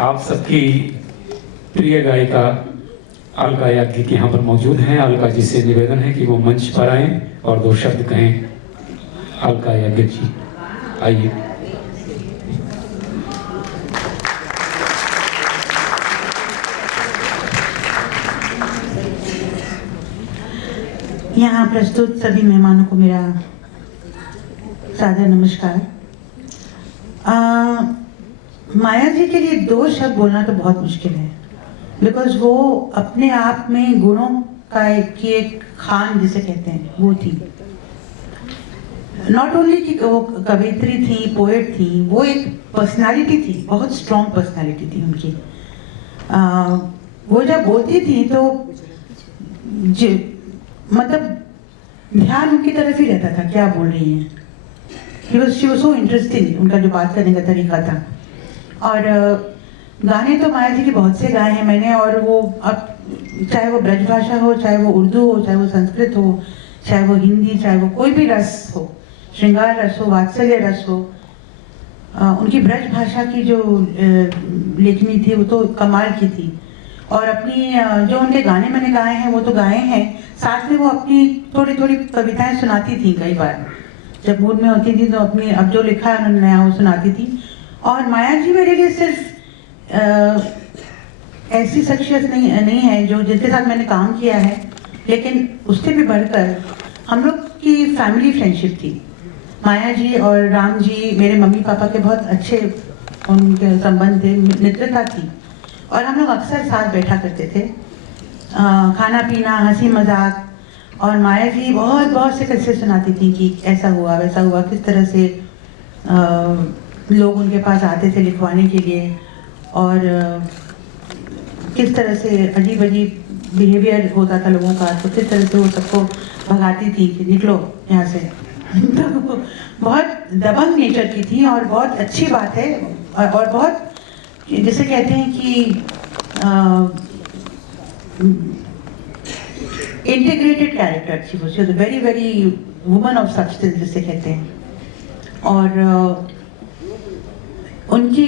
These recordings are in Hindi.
आप सबकी प्रिय गायिका अलका याग्निक यहाँ पर मौजूद हैं। अलका जी से निवेदन है कि वो मंच पर आएं और दो शब्द कहें। अलका याग्निक जी आइए। यहाँ प्रस्तुत सभी मेहमानों को मेरा सादर नमस्कार। माया जी के लिए दो शब्द बोलना तो बहुत मुश्किल है, बिकॉज वो अपने आप में गुणों का एक खान जिसे कहते हैं वो थी। नॉट ओनली कि वो कवित्री थी, पोएट थी, वो एक पर्सनालिटी थी, बहुत स्ट्रॉन्ग पर्सनालिटी थी उनकी। वो जब बोलती थी तो मतलब ध्यान उनकी तरफ ही रहता था, क्या बोल रही हैं। She was so interesting, उनका जो बात करने का तरीका था। और गाने तो माया जी के बहुत से गाए हैं मैंने, और वो अब चाहे वो ब्रज भाषा हो, चाहे वो उर्दू हो, चाहे वो संस्कृत हो, चाहे वो हिंदी, चाहे वो कोई भी रस हो, श्रृंगार रस हो, वात्सल्य रस हो, उनकी ब्रज भाषा की जो लेखनी थी वो तो कमाल की थी। और अपनी जो उनके गाने मैंने गाए हैं वो तो गाए हैं, साथ में वो अपनी थोड़ी थोड़ी कविताएं सुनाती थी। कई बार जब मूड में होती थी तो अपनी अब जो लिखा है उन्होंने नया वो सुनाती थी। और माया जी मेरे लिए सिर्फ ऐसी शख्सियत नहीं है जो जिनके साथ मैंने काम किया है, लेकिन उससे भी बढ़कर हम लोग की फैमिली फ्रेंडशिप थी। माया जी और राम जी मेरे मम्मी पापा के बहुत अच्छे उनके संबंध थे, मित्रता थी, और हम लोग अक्सर साथ बैठा करते थे, खाना पीना, हंसी मजाक। और माया जी बहुत से किस्से सुनाती थी कि ऐसा हुआ वैसा हुआ, किस तरह से लोग उनके पास आते थे लिखवाने के लिए, और किस तरह से अजीब अजीब बिहेवियर होता था लोगों का, तो किस तरह से वो सबको भगाती थी कि निकलो यहाँ से। तो बहुत दबंग नेचर की थी, और बहुत अच्छी बात है, और बहुत जिसे कहते हैं कि इंटीग्रेटेड कैरेक्टर थी वो, वेरी वुमन ऑफ सब्सटेंस जिसे कहते हैं। और उनकी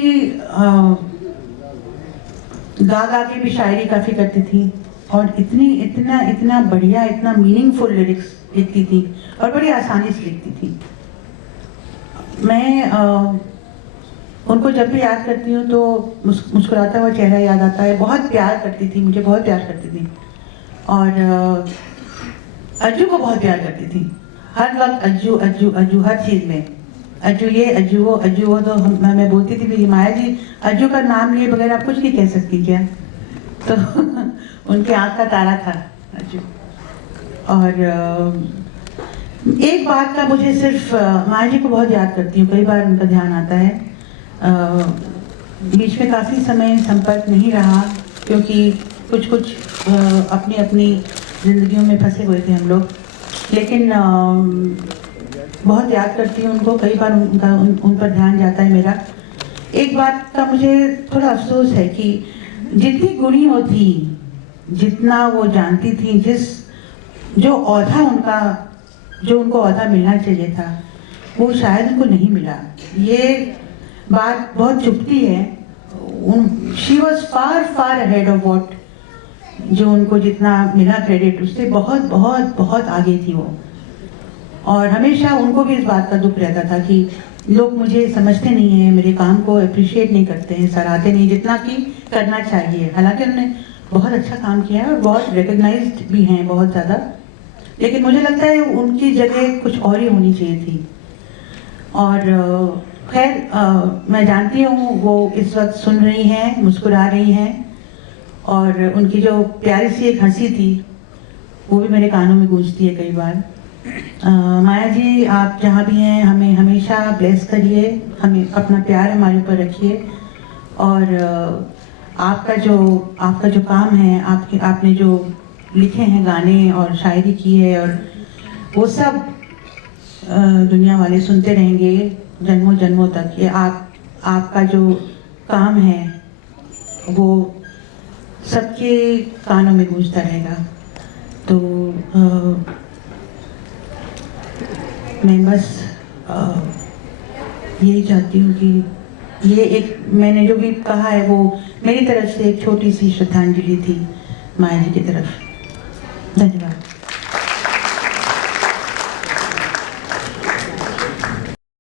गा के भी शायरी काफ़ी करती थी, और इतना बढ़िया, इतना मीनिंगफुल लिरिक्स लिखती थी, और बड़ी आसानी से लिखती थी। मैं उनको जब भी याद करती हूँ तो मुस्कुराता हुआ चेहरा याद आता है। बहुत प्यार करती थी, मुझे बहुत प्यार करती थी, और अज्जू को बहुत प्यार करती थी। हर वक्त अज्जू अज्जू अज्जू, हर चीज़ में अज्जू ये अज्जू वो। तो मैं बोलती थी भी माया जी अज्जू का नाम लिए बगैर आप कुछ नहीं कह सकती क्या? तो उनके आँख का तारा था अज्जू। और एक बात का मुझे सिर्फ माया जी को बहुत याद करती हूँ, कई बार उनका ध्यान आता है। बीच में काफ़ी समय संपर्क नहीं रहा, क्योंकि कुछ अपनी ज़िंदगियों में फंसे हुए थे हम लोग, लेकिन बहुत याद करती हूँ उनको। कई बार उन पर ध्यान जाता है मेरा। एक बात का मुझे थोड़ा अफसोस है कि जितनी गुणी वो थी, जितना वो जानती थी, जो उनको औहदा मिलना चाहिए था, वो शायद उनको नहीं मिला। ये बात बहुत चुभती है। She was far ahead of what, जो उनको जितना मिला क्रेडिट, उससे बहुत आगे थी वो। और हमेशा उनको भी इस बात का दुख रहता था कि लोग मुझे समझते नहीं हैं, मेरे काम को अप्रिशिएट नहीं करते हैं, सराहते नहीं जितना कि करना चाहिए। हालांकि उन्होंने बहुत अच्छा काम किया है और बहुत रिकग्नाइज्ड भी हैं बहुत ज़्यादा, लेकिन मुझे लगता है उनकी जगह कुछ और ही होनी चाहिए थी। और खैर मैं जानती हूँ वो इस वक्त सुन रही हैं, मुस्कुरा रही हैं, और उनकी जो प्यारी सी एक हंसी थी वो भी मेरे कानों में गूंजती है कई बार। माया जी आप जहाँ भी हैं हमें हमेशा ब्लेस करिए, हमें अपना प्यार हमारे ऊपर रखिए, और आपका जो काम है, आपने जो लिखे हैं गाने और शायरी की है, और वो सब दुनिया वाले सुनते रहेंगे जन्मों जन्मों तक। ये आपका जो काम है वो सबके कानों में गूंजता रहेगा। तो मैं बस यही चाहती हूँ कि ये एक मैंने जो भी कहा है वो मेरी तरफ से एक छोटी सी श्रद्धांजलि थी माया जी की तरफ। धन्यवाद।